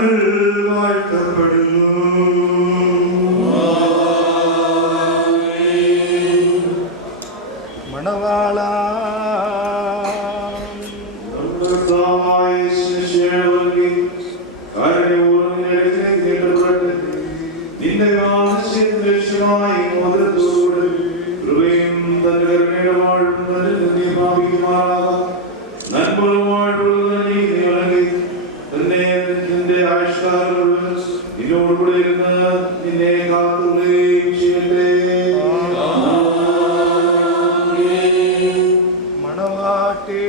ഞങ്ങൾ വാഴ്ത്തപ്പെടുന്നു. മണവാള നിന്റെ ആശയമായി മോദത്തോട് കൃപയും തന്റെ കരുണയുടെ വാഴ്ത്തുമാറാകാം. നന്മകളുമായിട്ടുള്ള തന്നെ നിന്റെ ആയുഷ്കാലം നിന്നോടുകൂടെ ഇരുന്ന് നിന്നെ കാത്തുകയും ചെയ്യട്ടെ. മണവാട്ടി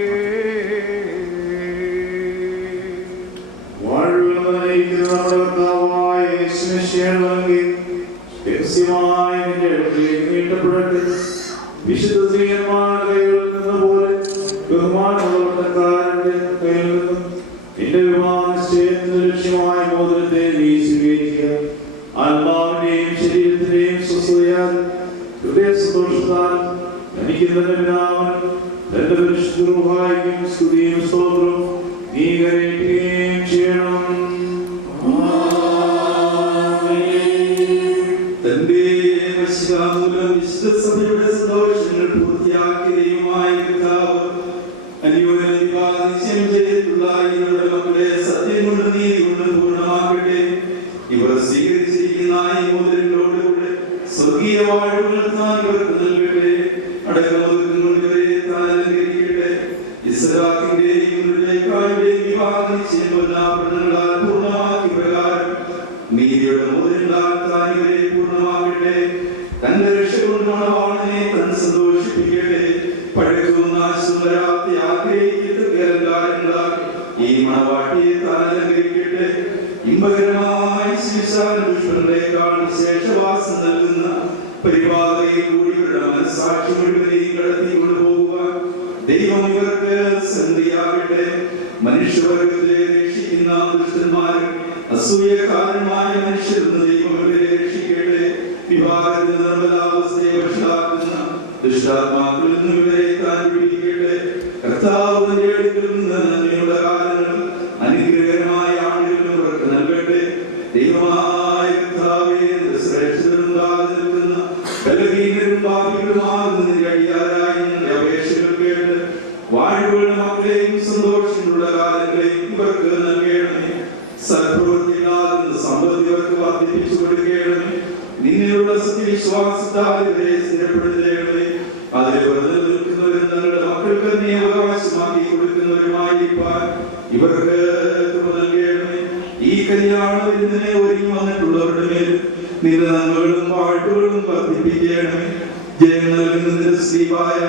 വിശുദ്ധ സ്ത്രീയന്മാരുടെ കയ്യിൽ നിന്ന് പോലെ ബഹുമാനമുള്ളവരുടെ കയ്യിൽ നിന്നും നിന്റെ വിവാഹനിശ്ചയത്തിന്റെ ലക്ഷ്യമായ മോതിരത്തെ നീ സ്വീകരിക്കുക. ആത്മാവിന്റെയും ശരീരത്തിന്റെയും സ്വസ്ഥതയാൽ ഹൃദയ സന്തോഷത്താൽ എനിക്ക് തന്നെ പിതാവൻ തന്റെ പരിശുദ്ധ റൂഹായിക്കും സ്തുതിയും സ്തോത്രവും നീ കരയറ്റുകയും ചെയ്യണം. തന്റെ മൂലം വിശുദ്ധ സഭയുടെ സന്തോഷങ്ങൾ പൂർത്തിയാക്കിയ ദൈവമായ കർത്താവ് അനുയോജ്യ നിശ്ചയം ചെയ്തിട്ടുള്ള ഇവരുടെ മക്കളെ സത്യം കൊണ്ട് നീതി കൊണ്ട് പൂർണ്ണമാക്കട്ടെ. ഇവർ സ്വീകരിച്ചിരിക്കുന്ന ഈ മോതിരങ്ങളോടുകൂടെ സ്വർഗീയ വാഴ്വുകൾ താൻ ഇവർക്ക് നൽകട്ടെ. അടക്കമൊതുക്കുന്നവരെ താൻ അലങ്കരിക്കട്ടെ. ഇസ്ഹാക്കിന്റെയും റിബേക്കായുടെയും വിവാഹ നിശ്ചയം പൊന്നാഭരണങ്ങളാൽ പൂർണ്ണമാക്കിയ പ്രകാരം നീതിയുടെ മോതിരങ്ങളാൽ താൻ ഇവരെ പൂർണ്ണമാക്കട്ടെ. തന്റെ രക്ഷകൊണ്ട് മണവാളനെ താൻ സന്തോഷിപ്പിക്കട്ടെ. പഴക്കുന്ന സുന്ദരാപ്തി ആഗ്രഹിക്കുന്നതാക്കി ഈ മണവാട്ടിയെ താൻ അലങ്കരിക്കട്ടെ. ഇമ്പകരമായി പുഷ്പങ്ങളെക്കാൾ വിശേഷവാസം നൽകുന്ന പരിപാലകയിൽ കൂടി ഇവരുടെ മനസ്സാക്ഷി മുഴുവനെയും കടത്തി കൊണ്ടുപോകുവാൻ ദൈവം ഇവർക്ക് സന്ധിയാകട്ടെ. മനുഷ്യവർഗത്തെ രക്ഷിക്കുന്ന ദുഷ്ടന്മാരും അസൂയക്കാരന്മായ മനുഷ്യരെന്ന് ദൈവം ഇവരെ രക്ഷിക്കട്ടെ. വിവാഹത്തിൽ നിർമ്മലാവസ്ഥയെ വഷളാക്കുന്ന ദുഷ്ടാത്മാക്കളിൽ നിന്ന് ഇവരെ താൻ പിടിക്കട്ടെ. കർത്താവ് തന്റെ അടുക്കൽ നിന്ന് നന്ദിയുള്ള കാലങ്ങൾ അനുഗ്രഹകരമായ ആണ്ടുകളും ഇവർക്ക് നൽകട്ടെ. ദൈവമായ കർത്താവേ, ശ്രേഷ്ഠതയുണ്ടാകാതെ നിൽക്കുന്ന ബലഹീനരും പാപികളുമാകുന്ന നിന്റെ അടിയാരായി നിന്റെ അപേക്ഷകൾ കേട്ട് വാഴ്വുകളുടെ മക്കളെയും സന്തോഷമുള്ള കാലങ്ങളെയും ഇവർക്ക് നൽകണമേ. സൽപ്രവൃത്തികളാകുന്ന സമ്പത്ത് ഇവർക്ക് വർദ്ധിപ്പിച്ചു കൊടുക്കണമേ. നിന്നിലുള്ള സത്യവിശ്വാസത്താൽ ഇവരെ സ്ഥിരപ്പെടുത്തണമേ. അതിൽ വെറുതെ നിൽക്കുന്നവരും തങ്ങളുടെ മക്കൾക്ക് നീ അവകാശമാക്കി കൊടുക്കുന്നവരുമായിരിക്കാൻ ഇവർക്ക് കൃപ നൽകണമേ. ഈ കല്യാണ വിരുന്നിനെ ഒരുങ്ങി വന്നിട്ടുള്ളവരുടെ മേൽ നിന്റെ നന്മകളും പാട്ടുകളും വർദ്ധിപ്പിക്കണമേ. ജയം നൽകുന്നതിന്റെ സ്ത്രീയായ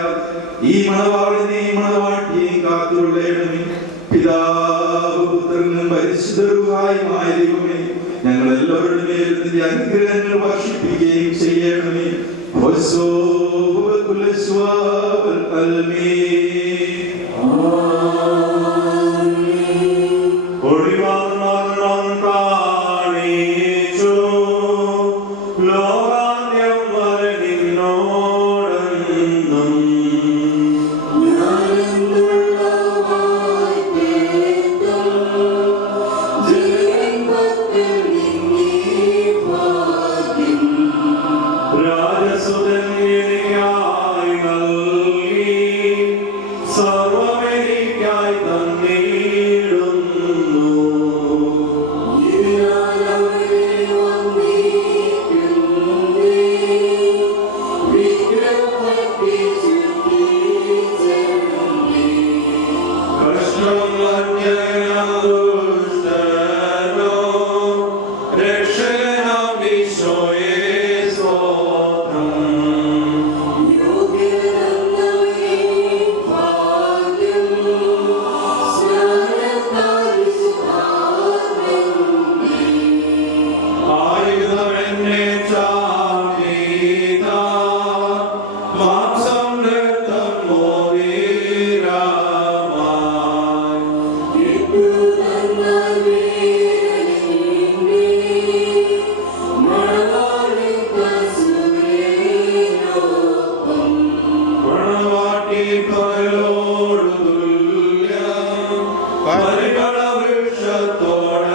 ഈ മണവാളിനെയും മണവാട്ടിയെയും കാത്തുകൊള്ളണമേ. പിതാവ് പുത്രനും പരിശുദ്ധരുമായ ദൈവമേ, ഞങ്ങൾ എല്ലാവരുടെ മേൽ നിന്റെ അനുഗ്രഹങ്ങൾ വർഷിപ്പിക്കുകയും ചെയ്യണമേ. പരിമള വൃക്ഷത്തോട്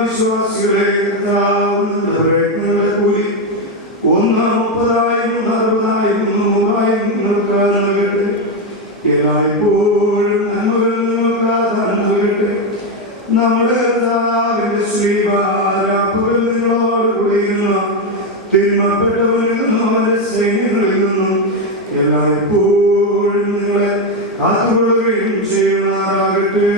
വിശ്വാസികളെ കൂലി 30,000 60,000 100,000 നിങ്ങൾക്ക് നൽകട്ടെ. എല്ലായ്പ്പോഴും നന്മകൾ നൽകട്ടെ. നമ്മുടെ കർത്താവിന്റെ ശ്രീഭാരാപ്പുകൾ നിങ്ങളോട് കൂടിയിരുന്ന തിന്മപ്പെട്ടവരിൽ നിന്നും അവന്റെ സൈന്യങ്ങളിൽ നിന്നും എല്ലായ്പ്പോഴും നിങ്ങളെ കാത്തുകൊള്ളുകയും ചെയ്യുമാറാകട്ടെ.